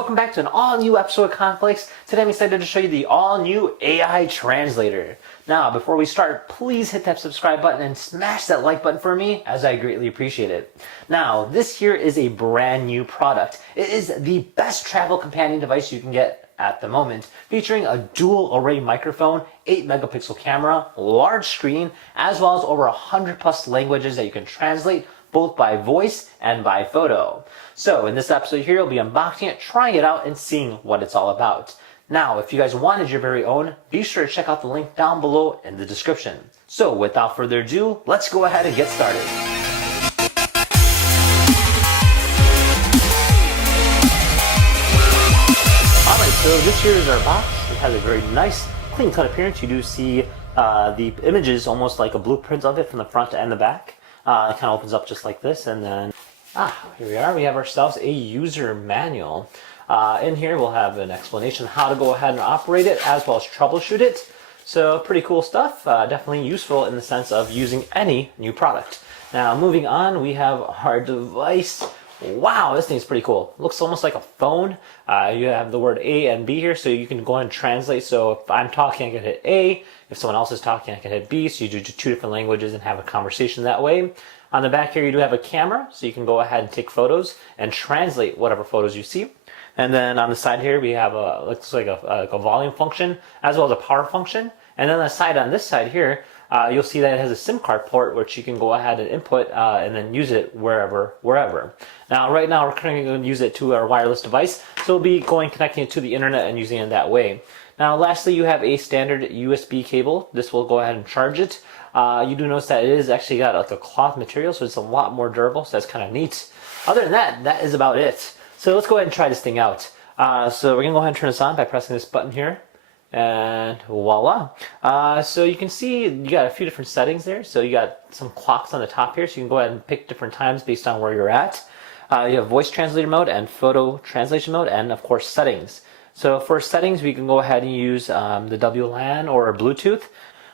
welcome back to an all-new episode of Conflicts. Today I'm excited to show you the all-new AI Translator. Now, before we start, please hit that subscribe button and smash that like button for me, as I greatly appreciate it. Now, this here is a brand new product. It is the best travel companion device you can get at the moment, featuring a dual array microphone, 8 megapixel camera, large screen, as well as over 100 plus languages that you can translate both by voice and by photo. So in this episode here, you'll be unboxing it, trying it out, and seeing what it's all about. Now, if you guys wanted your very own, be sure to check out the link down below in the description. So without further ado, let's go ahead and get started. Alright, so this here is our box. It has a very nice, clean cut appearance. You do see the images almost like a blueprint of it from the front and the back. It kind of opens up just like this, and then here we are. We have ourselves a user manual. In here we'll have an explanation how to go ahead and operate it, as well as troubleshoot it. So pretty cool stuff, definitely useful in the sense of using any new product. Now moving on, we have our device. Wow, this thing's pretty cool. Looks almost like a phone. You have the word A and B here, so you can go ahead and translate. So if I'm talking, I can hit A. If someone else is talking, I can hit B. So you do two different languages and have a conversation that way. On the back here, you do have a camera, so you can go ahead and take photos and translate whatever photos you see. And then on the side here, we have looks like a volume function, as well as a power function. And then on the side on this side here, you'll see that it has a SIM card port, which you can go ahead and input and then use it wherever. Now, right now, we're currently going to use it to our wireless device, so we'll be connecting it to the internet and using it that way. Now, lastly, you have a standard USB cable. This will go ahead and charge it. You do notice that it is actually got like a cloth material, so it's a lot more durable, so that's kind of neat. Other than that, that is about it. So let's go ahead and try this thing out. So we're going to go ahead and turn this on by pressing this button here. And voila. So you can see you got a few different settings there. So you got some clocks on the top here, so you can go ahead and pick different times based on where you're at. You have voice translator mode and photo translation mode, and of course settings. So for settings, we can go ahead and use the WLAN or Bluetooth.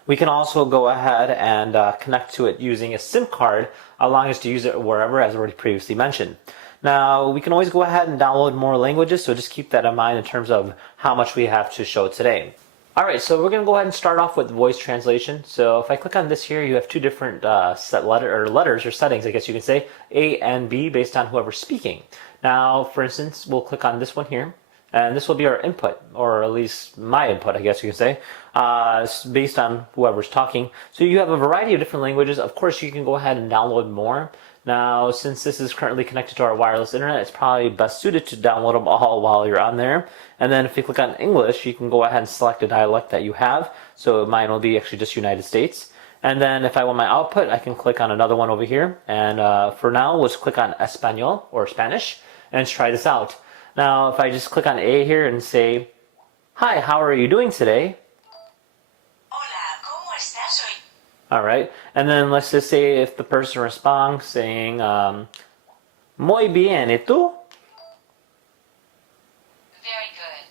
We can also go ahead and connect to it using a SIM card, allowing us to use it wherever, as already previously mentioned. Now, we can always go ahead and download more languages, so just keep that in mind in terms of how much we have to show today. Alright, so we're going to go ahead and start off with voice translation. So if I click on this here, you have two different letters or settings, I guess you can say, A and B, based on whoever's speaking. Now, for instance, we'll click on this one here, and this will be our input, or at least my input, I guess you can say, based on whoever's talking. So you have a variety of different languages. Of course, you can go ahead and download more. Now, since this is currently connected to our wireless internet, it's probably best suited to download them all while you're on there. And then if you click on English, you can go ahead and select a dialect that you have. So mine will be actually just United States. And then if I want my output, I can click on another one over here. And for now, let's click on Español or Spanish, and let's try this out. Now, if I just click on A here and say, "Hi, how are you doing today?" Alright, and then let's just say if the person responds saying, "Muy bien, ¿y tú?" Very good.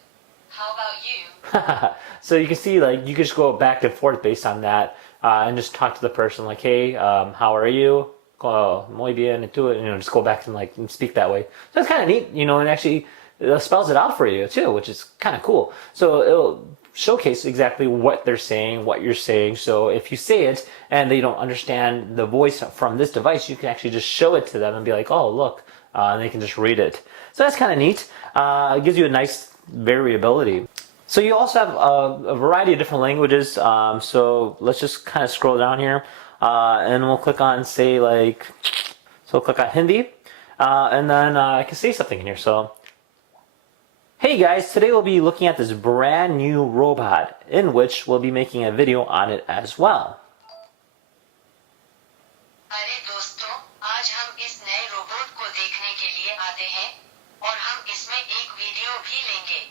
How about you? So you can see, like, you can just go back and forth based on that, and just talk to the person, like, "Hey, how are you?" "Muy bien, ¿y tú?" Just go back and speak that way. So it's kind of neat, and actually it spells it out for you too, which is kind of cool. So it'll showcase exactly what they're saying, what you're saying. So if you say it and they don't understand the voice from this device, you can actually just show it to them and be like, "Oh, look," and they can just read it. So that's kind of neat. It gives you a nice variability. So you also have a variety of different languages. So let's just kind of scroll down here, and we'll click on, say, so click on Hindi, and then I can say something in here. So, "Hey guys, today we'll be looking at this brand new robot, in which we'll be making a video on it as well." अरे दोस्तों, आज हम इस नए robot को देखने के लिए आते हैं और हम इसमें एक वीडियो भी लेंगे.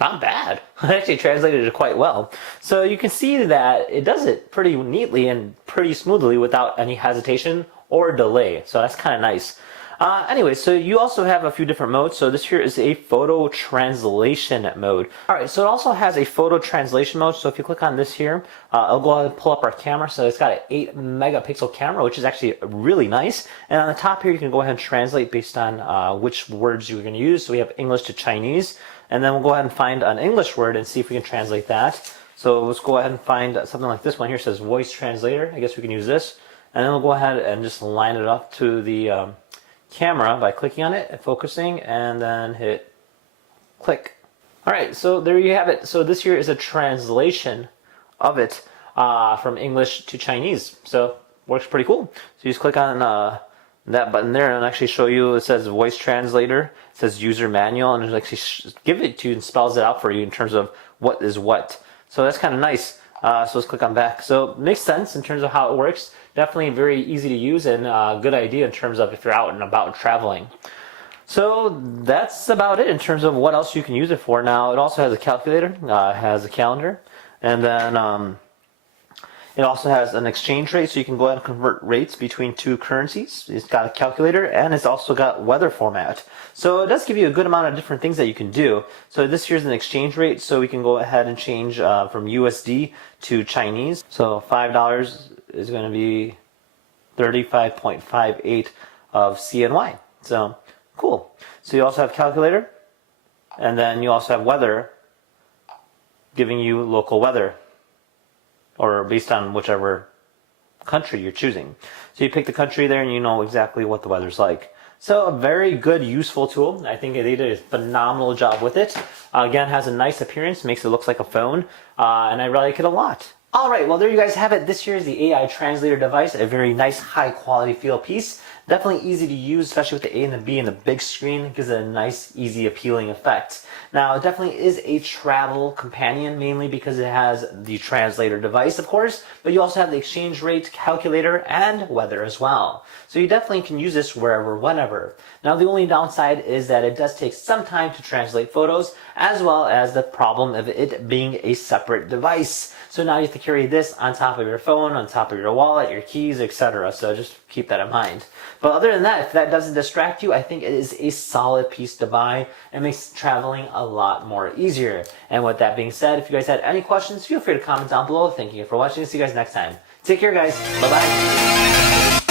Not bad. I actually translated it quite well. So you can see that it does it pretty neatly and pretty smoothly without any hesitation or delay. So that's kind of nice. Anyway, so you also have a few different modes. So this here is a photo translation mode. All right, so it also has a photo translation mode. So if you click on this here, it'll go ahead and pull up our camera. So it's got an 8 megapixel camera, which is actually really nice. And on the top here, you can go ahead and translate based on which words you're going to use. So we have English to Chinese. And then we'll go ahead and find an English word and see if we can translate that. So let's go ahead and find something like this one here. It says voice translator. I guess we can use this. And then we'll go ahead and just line it up to the camera by clicking on it and focusing, and then hit click. All right, so there you have it. So this here is a translation of it from English to Chinese. So works pretty cool. So you just click on that button there and it'll actually show you, it says voice translator, it says user manual, and it'll actually give it to you and spells it out for you in terms of what is what. So that's kind of nice. So let's click on back. So it makes sense in terms of how it works. Definitely very easy to use and a good idea in terms of if you're out and about traveling. So that's about it in terms of what else you can use it for. Now it also has a calculator, has a calendar, and then it also has an exchange rate, so you can go ahead and convert rates between two currencies. It's got a calculator, and it's also got weather format. So it does give you a good amount of different things that you can do. So this here's an exchange rate, so we can go ahead and change from USD to Chinese. So $5 is going to be 35.58 of CNY. So cool. So you also have calculator, and then you also have weather, giving you local weather, or based on whichever country you're choosing. So you pick the country there and you know exactly what the weather's like. So a very good, useful tool. I think they did a phenomenal job with it. Again, has a nice appearance, makes it look like a phone, and I really like it a lot. All right, well, there you guys have it. This here is the AI Translator device, a very nice, high-quality feel piece. Definitely easy to use, especially with the A and the B and the big screen. It gives it a nice, easy, appealing effect. Now, it definitely is a travel companion, mainly because it has the translator device, of course, but you also have the exchange rate calculator and weather as well. So you definitely can use this wherever, whenever. Now, the only downside is that it does take some time to translate photos, as well as the problem of it being a separate device. So now you have to carry this on top of your phone, on top of your wallet, your keys, etc. So just keep that in mind. But other than that, if that doesn't distract you, I think it is a solid piece to buy and makes traveling a lot more easier. And with that being said, if you guys had any questions, feel free to comment down below. Thank you for watching. See you guys next time. Take care, guys. Bye-bye.